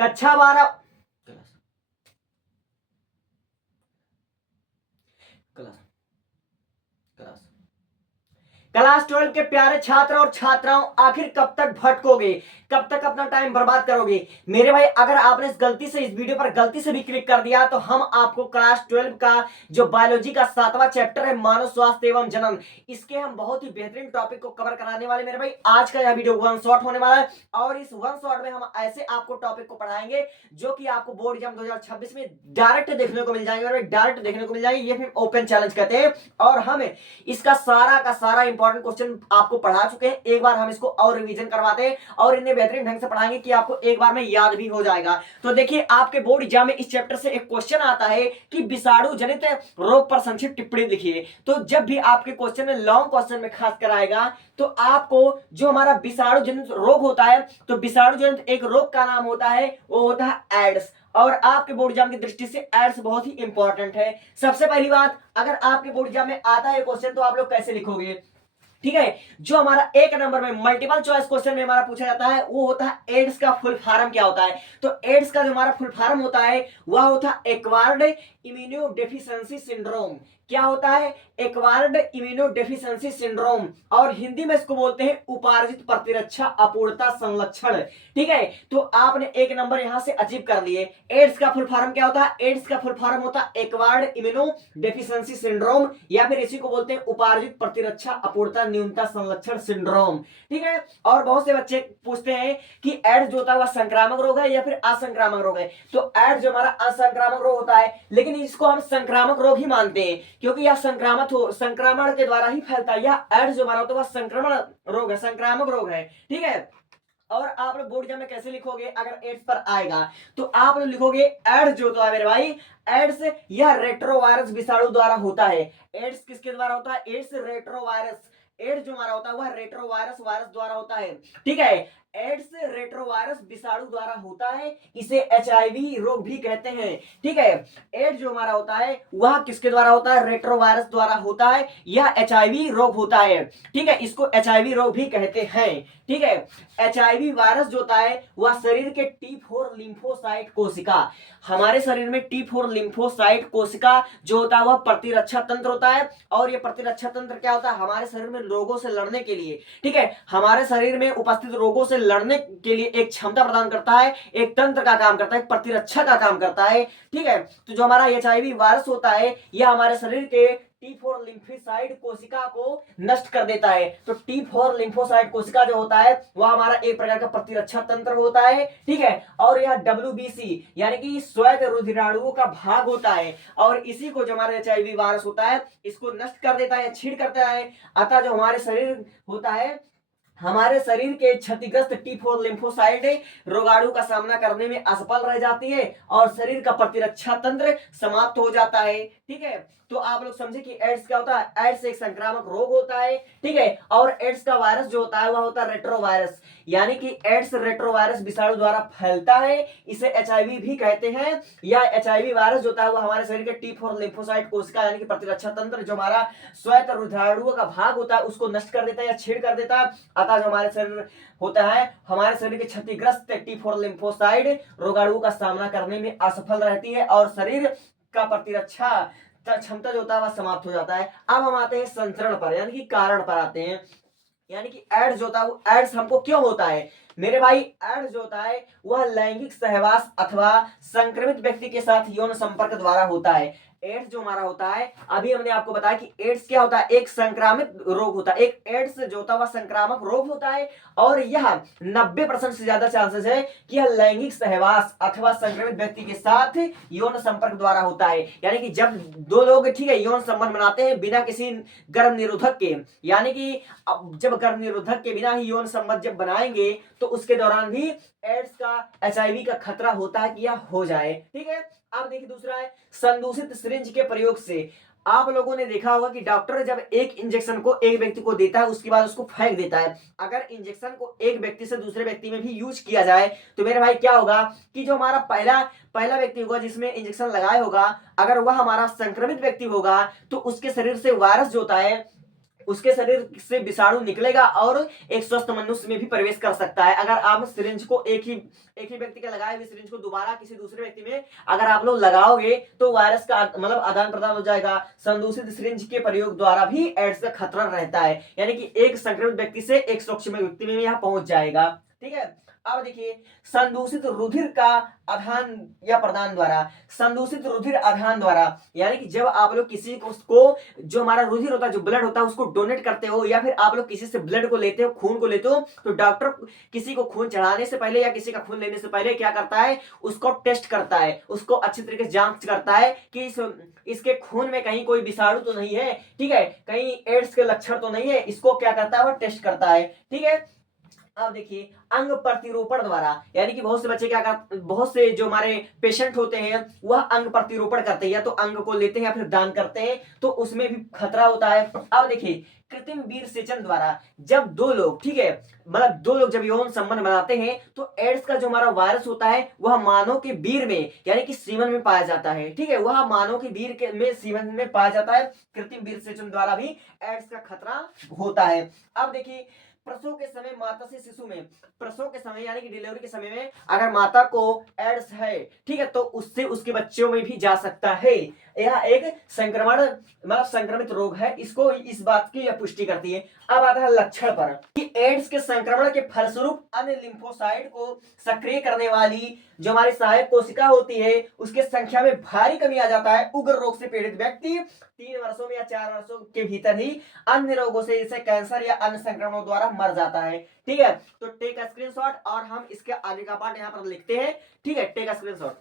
कक्षा 12 class class class 12 के प्यारे छात्र और छात्राओं, आखिर कब तक भटकोगे, कब तक अपना टाइम बर्बाद करोगे मेरे भाई। अगर आपने इस गलती से इस वीडियो पर गलती से भी क्लिक कर दिया तो हम आपको क्लास 12 का जो बायोलॉजी का 7वां चैप्टर है मानव स्वास्थ्य एवं जनन, इसके हम बहुत ही बेहतरीन टॉपिक को कवर कराने वाले मेरे भाई। आज का यह वीडियो वन शॉट होने वाला है और इस वन शॉट में हम ऐसे आपको टॉपिक को पढ़ाएंगे जो कि आपको बोर्ड एग्जाम 2026 में डायरेक्ट देखने को मिल जाएंगे मेरे भाई, डायरेक्ट देखने को मिल जाएंगे। ये फिर ओपन चैलेंज कहते हैं और हम इसका सारा का सारा इंपॉर्टेंट क्वेश्चन आपको पढ़ा चुके हैं। एक बार हम इसको और रिवीजन करवाते हैं और इन्हें बेहतरीन ढंग से पढ़ाएंगे कि आपको एक बार में याद भी हो जाएगा। तो देखिए, आपके बोर्ड एग्जाम में इस चैप्टर से एक क्वेश्चन आता है कि विषाणु जनित रोग पर संक्षिप्त टिप्पणी लिखिए। तो जब भी आपके क्वेश्चन में लॉन्ग क्वेश्चन में खास कर आएगा तो आपको जो हमारा विषाणु जनित रोग होता है, तो विषाणु जनित एक रोग का नाम होता है, वो होता है एड्स। और आपके बोर्ड एग्जाम की दृष्टि से एड्स बहुत ही इंपॉर्टेंट है। सबसे पहली बात, अगर आपके बोर्ड एग्जाम में आता है क्वेश्चन तो आप लोग कैसे लिखोगे, ठीक है। जो हमारा एक नंबर में मल्टीपल चॉइस क्वेश्चन में हमारा पूछा जाता है वो होता है एड्स का फुल फॉर्म क्या होता है। तो एड्स का जो हमारा फुल फॉर्म होता है वह होता है एक्वायर्ड इम्यूनोडेफिशिएंसी सिंड्रोम। क्या होता है? एक्वायर्ड इम्यूनोडेफिशिएंसी सिंड्रोम, और हिंदी में इसको बोलते हैं उपार्जित प्रतिरक्षा अपूर्णता संलक्षण, ठीक है। तो आपने एक नंबर यहां से अचीव कर लिए। एड्स का फुल फॉर्म क्या होता है? एड्स का फुल फॉर्म होता है एक्वायर्ड इम्यूनोडेफिशिएंसी सिंड्रोम, या फिर इसी को बोलते हैं उपार्जित प्रतिरक्षा अपूर्णता न्यूनता संलक्षण सिंड्रोम, ठीक है। और बहुत से बच्चे पूछते हैं कि एड्स जो होता है वह संक्रामक रोग है या फिर असंक्रामक रोग है। तो एड्स जो हमारा असंक्रामक रोग होता है, लेकिन इसको हम संक्रामक रोग ही मानते हैं क्योंकि यह संक्रमण के द्वारा ही फैलता है। यह एड्स जो हमारा होता है वह संक्रमण रोग है, संक्रामक रोग है, ठीक है। और आप लोग बोर्ड एग्जाम में कैसे लिखोगे अगर एड्स पर आएगा, तो आप लोग लिखोगे एड्स जो होता है मेरे भाई, एड्स यह रेट्रोवायरस विषाणु द्वारा होता है। एड्स किसके द्वारा होता है? Ads retrovirus. एड्स जो हमारा होता है वह रेट्रोवायरस वायरस द्वारा होता है, ठीक है। एड्स रेट्रोवायरस विषाणु द्वारा होता है, इसे एचआईवी रोग भी कहते हैं, ठीक है। एड्स जो हमारा होता है वह किसके द्वारा होता है? रेट्रोवायरस द्वारा होता है, यह एचआईवी रोग होता है, ठीक है। इसको एचआईवी रोग भी कहते हैं, ठीक है। एचआईवी वायरस जो होता है वह शरीर के T4 लिम्फोसाइट कोशिका, हमारे शरीर में T4 लिम्फोसाइट कोशिका जो होता है वह प्रतिरक्षा तंत्र होता है। और यह प्रतिरक्षा तंत्र क्या होता है? हमारे शरीर में रोगों से लड़ने के लिए, ठीक है, हमारे शरीर में उपस्थित रोगों से लड़ने के लिए एक क्षमता प्रदान करता है, एक तंत्र का काम करता है, एक प्रतिरक्षा का काम करता है, ठीक है। तो जो हमारा एचआईवी वायरस होता है यह हमारे शरीर के T4 लिम्फोसाइट कोशिका को नष्ट कर देता है। तो T4 लिम्फोसाइट कोशिका जो होता है वह हमारा एक प्रकार का प्रतिरक्षा तंत्र होता है, ठीक है। और यह WBC यानी कि श्वेत रुधिराणुओं का भाग होता है, और इसी को जो हमारा एचआईवी वायरस होता है इसको नष्ट कर देता है, छीड़ करता है। अतः जो हमारे शरीर होता है, हमारे शरीर के क्षतिग्रस्त T4 लिम्फोसाइट रोगाणु का सामना करने में असफल रह जाती है और शरीर का प्रतिरक्षा तंत्र समाप्त हो जाता है, ठीक है। तो आप लोग समझे कि एड्स क्या होता है? एड्स एक संक्रामक रोग होता है, ठीक है। और एड्स का वायरस जो होता है वह होता है रेट्रोवायरस, यानी कि एड्स रेट्रोवायरस विषाणु द्वारा फैलता है, इसे एचआईवी भी कहते हैं। या एचआईवी वायरस जो होता है वह हमारे शरीर के T4 लिम्फोसाइट कोशिका यानी कि प्रतिरक्षा तंत्र जो हमारा श्वेत रुधिराणुओं का भाग होता है उसको नष्ट कर देता है या छीड़ कर देता है। अतः जो हमारे शरीर होता है, हमारे शरीर के क्षतिग्रस्त T4 लिम्फोसाइट रोगाणुओं का सामना करने में असफल रहती है और शरीर का प्रतिरक्षा क्षमता जो होता है वह समाप्त हो जाता है। अब हम आते हैं संचरण पर, यानी कि कारण पर आते हैं। यानी कि एड्स जो होता है वो एड्स हमको क्यों होता है मेरे भाई? एड्स जो होता है वह लैंगिक सहवास अथवा संक्रमित व्यक्ति के साथ यौन संपर्क द्वारा होता है। एड्स जो हमारा होता है, अभी हमने आपको बताया कि एड्स क्या होता है? एक संक्रामित रोग होता है। एक एड्स जो होता है वह संक्रामक रोग होता है और यह 90% से ज्यादा चांसेस है कि यह लैंगिक सहवास अथवा संक्रमित व्यक्ति के साथ यौन संपर्क द्वारा होता है। यानी कि जब दो लोग, ठीक है, यौन संबंध बनाते हैं बिना किसी गर्भ निरोधक के, यानी कि जब गर्भ निरोधक के बिना ही यौन संबंध जब बनाएंगे तो उसके दौरान भी एड्स का, एचआईवी का खतरा होता है कि यह हो जाए, ठीक है। अब देखिए दूसरा है संदूषित सिरिंज के प्रयोग से। आप लोगों ने देखा होगा कि डॉक्टर जब एक इंजेक्शन को एक व्यक्ति को देता है उसके बाद उसको फेंक देता है। अगर इंजेक्शन को एक व्यक्ति से दूसरे व्यक्ति में भी यूज किया जाए तो मेरे भाई क्या होगा कि जो हमारा पहला व्यक्ति होगा जिसमें इंजेक्शन लगाया होगा, अगर वह हमारा संक्रमित व्यक्ति होगा तो उसके शरीर से वायरस जो होता है उसके शरीर से विषाणु निकलेगा और एक स्वस्थ मनुष्य में भी प्रवेश कर सकता है। अगर आप सिरिंज को एक ही व्यक्ति का लगाए हुए सिरिंज को दोबारा किसी दूसरे व्यक्ति में अगर आप लोग लगाओगे तो वायरस का मतलब आदान प्रदान हो जाएगा। संदूषित सिरिंज के प्रयोग द्वारा भी एड्स का खतरा रहता है, यानी कि एक संक्रमित व्यक्ति से एक सुरक्षित व्यक्ति में यह पहुंच जाएगा। ठीक है, अब देखिए संदूषित रुधिर का आधान या प्रदान द्वारा, संदूषित रुधिर आधान द्वारा यानी कि जब आप लोग किसी को उसको जो हमारा रुधिर होता है, जो ब्लड होता है, उसको डोनेट करते हो या फिर आप लोग किसी से ब्लड को लेते हो, खून को लेते हो, तो डॉक्टर किसी को खून चढ़ाने से पहले या किसी का खून लेने से पहले क्या करता है, उसको टेस्ट करता है, उसको अच्छी तरीके से जांच करता है कि इसके खून में कहीं कोई विषाणु तो नहीं है, ठीक है, कहीं एड्स के लक्षण तो नहीं है, इसको क्या करता है, वो टेस्ट करता है। ठीक है, अब देखिए अंग प्रतिरोपण द्वारा, यानी कि बहुत से बच्चे क्या करते, बहुत से जो हमारे पेशेंट होते हैं वह अंग प्रतिरोपण करते हैं, या तो अंग को लेते हैं या फिर दान करते हैं, तो उसमें भी खतरा होता है। अब देखिए कृत्रिम वीर सेचन द्वारा, जब दो लोग, ठीक है, मतलब दो लोग जब यौन संबंध बनाते हैं तो एड्स का जो हमारा वायरस होता है वह मानव के वीर में यानी कि सीमन में पाया जाता है। ठीक है, वह मानव के वीर के में सीमन में पाया जाता है। कृत्रिम वीर सेचन द्वारा भी एड्स का खतरा होता है। अब देखिए प्रसव के समय माता से शिशु में, प्रसव के समय यानी कि डिलीवरी के समय में अगर माता को एड्स है, ठीक है, तो उससे उसके बच्चों में भी जा सकता है। यह एक संक्रमण मतलब संक्रमित रोग है, इसको इस बात की यह पुष्टि करती है। अब आता है लक्षण पर कि एड्स के संक्रमण के फलस्वरूप अन्य लिम्फोसाइट को सक्रिय करने वाली जो हमारी सहायक कोशिका होती है उसके संख्या में भारी कमी आ जाता है। उग्र रोग से पीड़ित व्यक्ति 3 वर्षों में या 4 वर्षों के भीतर ही अन्य रोगों से जैसे कैंसर या अन्य संक्रमणों द्वारा मर जाता है। ठीक है, तो टेक स्क्रीनशॉट और हम इसके आगे का पार्ट यहाँ पर लिखते हैं। ठीक है, टेक स्क्रीनशॉट।